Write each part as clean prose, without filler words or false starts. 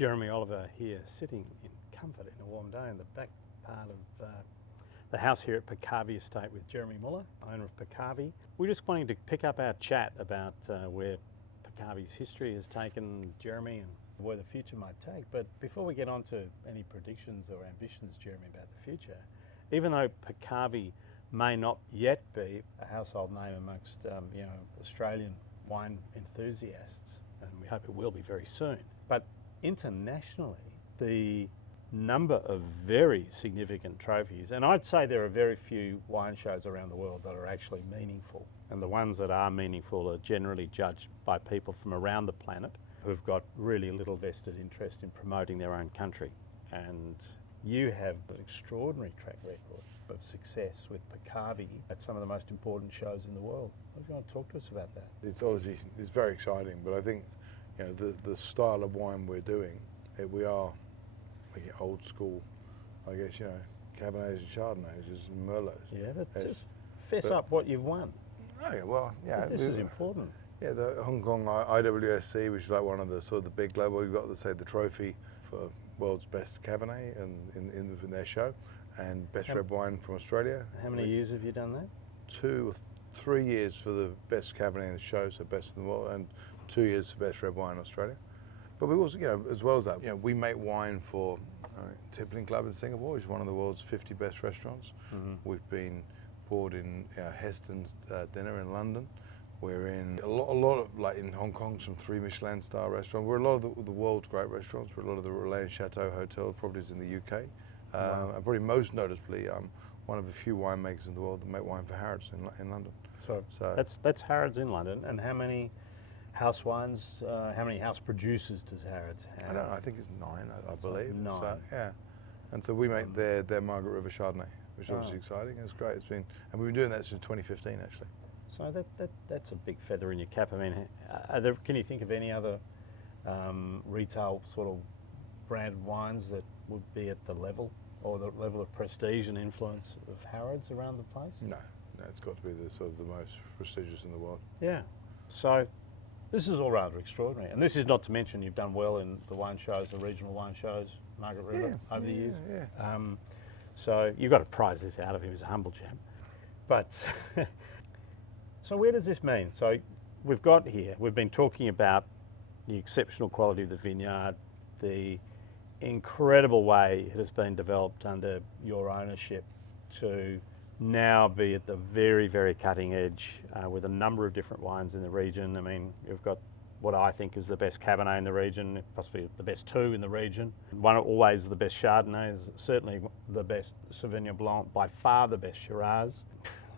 Jeremy Oliver here, sitting in comfort in a warm day in the back part of the house here at Pecavey Estate with Jeremy Muller, owner of Pecavey. We're just wanting to pick up our chat about where Pecavey's history has taken Jeremy and where the future might take. But before we get on to any predictions or ambitions, Jeremy, about the future, even though Pecavey may not yet be a household name amongst Australian wine enthusiasts, and we hope it will be very soon, but internationally, the number of very significant trophies, and I'd say there are very few wine shows around the world that are actually meaningful, and the ones that are meaningful are generally judged by people from around the planet who've got really little vested interest in promoting their own country. And you have an extraordinary track record of success with Pecavey at some of the most important shows in the world. What do you want to talk to us about that? It's very exciting, but I think the style of wine we're doing, we are like old school, I guess, Cabernets and Chardonnays and Merlots. Yeah, but just fess up what you've won. Okay, well, yeah. This is important. Yeah, the Hong Kong IWSC, which is like one of the sort of the big global, we've got the trophy for world's best Cabernet in their show, and best red wine from Australia. How many years have you done that? 2 or 3 years for the best Cabernet in the show, so best in the world, and 2 years for best red wine in Australia. But we also, as well as that, we make wine for Tippling Club in Singapore, which is one of the world's 50 best restaurants. Mm-hmm. We've been poured in Heston's dinner in London. We're in a lot of, like in Hong Kong, some 3 Michelin star restaurants. We're a lot of the world's great restaurants. We're a lot of the Relais and Chateau hotel properties in the UK. Wow. And probably most noticeably, one of the few winemakers in the world that make wine for Harrods in London. So that's Harrods in London. And how many house wines, how many house producers does Harrods have? I think it's 9, I believe. 9. So, yeah. And so we make their Margaret River Chardonnay, which is obviously exciting. It's great. And we've been doing that since 2015, actually. So that's a big feather in your cap. I mean, can you think of any other retail sort of branded wines that would be at the level or the level of prestige and influence of Harrods around the place? No, it's got to be the sort of the most prestigious in the world. Yeah. So this is all rather extraordinary, and this is not to mention you've done well in the wine shows, the regional wine shows, Margaret River, over the years. Yeah. So you've got to prize this out of him as a humble chap. But so where does this mean? So we've been talking about the exceptional quality of the vineyard, the incredible way it has been developed under your ownership to now be at the very, very cutting edge with a number of different wines in the region. I mean, you've got what I think is the best Cabernet in the region, possibly the best 2 in the region. One always the best Chardonnay, certainly the best Sauvignon Blanc, by far the best Shiraz.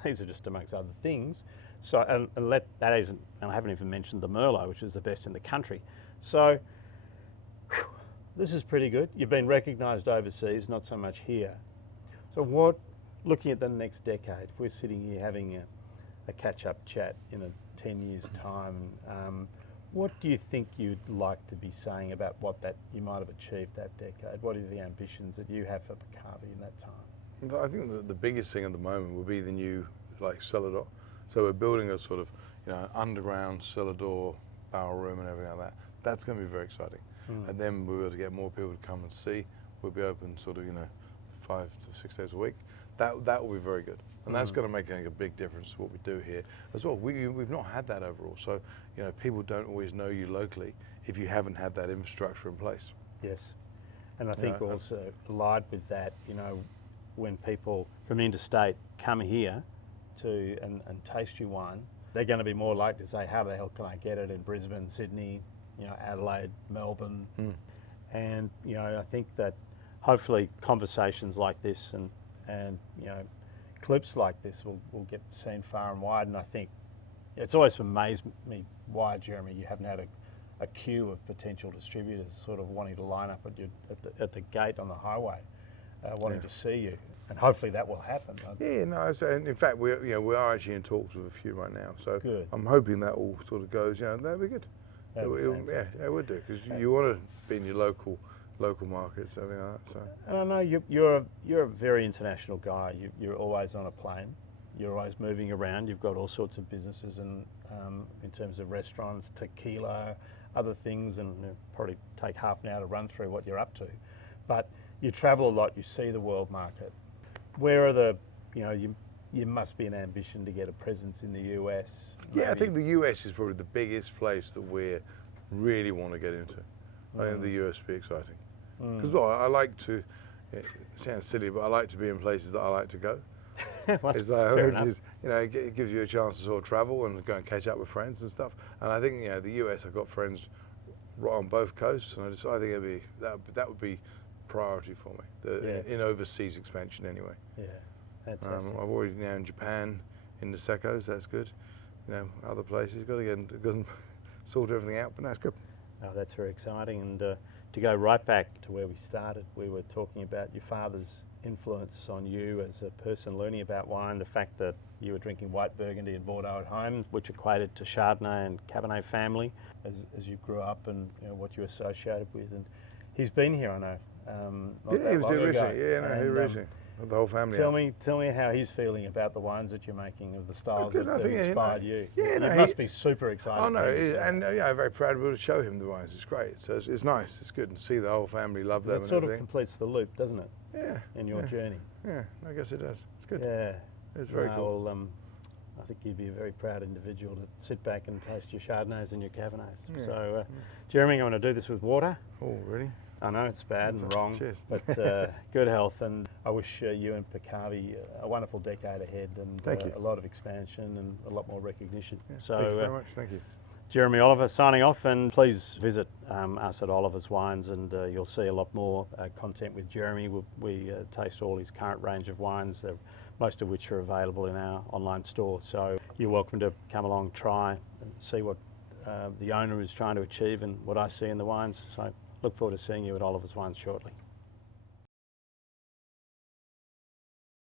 These are just amongst other things. So, and I haven't even mentioned the Merlot, which is the best in the country. So, this is pretty good. You've been recognised overseas, not so much here. So looking at the next decade, if we're sitting here having a catch-up chat in 10 years' time, what do you think you'd like to be saying about what you might have achieved that decade? What are the ambitions that you have for Pecavey in that time? I think the biggest thing at the moment would be the new cellar door. So we're building a sort of underground cellar door, barrel room and everything like that. That's going to be very exciting. And then we'll be able to get more people to come and see. We'll be open sort of 5 to 6 days a week. That will be very good, and that's going to make a big difference to what we do here as well. We've not had that overall, so people don't always know you locally if you haven't had that infrastructure in place. Yes, and I think also allied with that, when people from interstate come here and taste your wine, they're going to be more likely to say, how the hell can I get it in Brisbane, Sydney, Adelaide, Melbourne? And I think that hopefully conversations like this and clips like this will get seen far and wide. And I think it's always amazed me why, Jeremy, you haven't had a queue of potential distributors sort of wanting to line up at the gate on the highway, wanting to see you. And hopefully that will happen. Yeah, no. So in fact, we are actually in talks with a few right now. So good. I'm hoping that all sort of goes. That'd be good. That'd be fantastic. Yeah, it would do, because you want to be in your local markets, everything like that. So. And I know you're a very international guy. You're always on a plane. You're always moving around. You've got all sorts of businesses, and in terms of restaurants, tequila, other things, and it'll probably take half an hour to run through what you're up to. But you travel a lot, you see the world market. Where are the, you must be an ambition to get a presence in the US. Yeah, I maybe. think the US is probably the biggest place that we really want to get into. I think the US would be exciting. Because I like to, it sounds silly, but I like to be in places that I like to go. Well, It's fair like, enough. it gives you a chance to sort of travel and go and catch up with friends and stuff. And I think the US, I've got friends right on both coasts, and I think that would be priority for me. In overseas expansion anyway. Yeah, fantastic. I've already now in Japan, in Niseko, so that's good. Other places, got to go and sort everything out, but that's good. Oh, that's very exciting. And to go right back to where we started, we were talking about your father's influence on you as a person learning about wine, the fact that you were drinking white Burgundy and Bordeaux at home, which equated to Chardonnay and Cabernet family as you grew up, and what you associated with. And he's been here, I know. Not that He was long here ago. recently. Yeah, no, he was recently. The whole family. Tell me how he's feeling about the wines that you're making, of the styles good. I that think, inspired you. yeah, It no, must be super exciting. Oh no, for him to see. and I'm very proud to be able to show him the wines. It's great. So it's nice. It's good to see the whole family love them That and sort of everything. completes the loop, doesn't it, Yeah. in your journey? Yeah, I guess it does. It's good. Yeah. It's very cool. Well, I think you'd be a very proud individual to sit back and taste your Chardonnays and your Cabernets. Yeah. So, Jeremy, I'm going to do this with water. Oh, really? I know it's bad and wrong, Cheers. but good health, and I wish you and Picavi a wonderful decade ahead, and Thank you. a lot of expansion and a lot more recognition. Yeah, So, thank you very much. Thank you. Jeremy Oliver signing off, and please visit us at Oliver's Wines, and you'll see a lot more content with Jeremy. We taste all his current range of wines, most of which are available in our online store. So you're welcome to come along, try, and see what the owner is trying to achieve and what I see in the wines. So look forward to seeing you at Oliver's Wines shortly.